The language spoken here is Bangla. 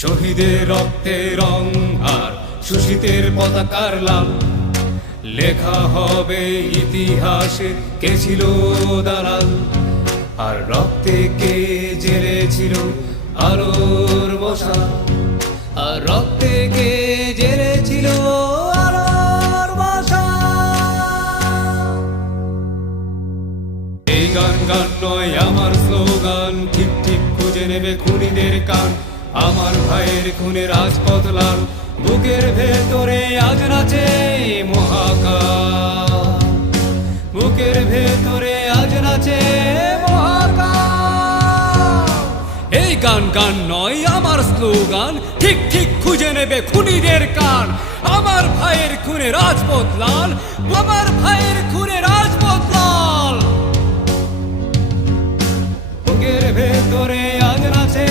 শহীদের রক্তের রং আর শোষিতের পতাকার লাল, লেখা হবে ইতিহাসে কে ছিল দালাল, আর রক্তে কে জেলেছিল আলোর মশা, আর রক্তে কে জেলেছিল আলোর মশা। এই গান গান নয় আমার স্লোগান, ঠিক ঠিক খুঁজে নেবে খুনিদের কান। আমার ভাইয়ের খুনে রাজপথ লাল, বুকের ভেতরে আজ নাচে মহাকাল, বুকের ভেতরে আজ নাচে মহাকাল। এই গান গান নয় আমার স্লোগান, ঠিক ঠিক খুঁজে নেবে খুনিদের কান। আমার ভাইয়ের খুনে রাজপথ লাল, আমার ভাইয়ের খুনে রাজপথ লাল, বুকের ভেতরে আজ নাচে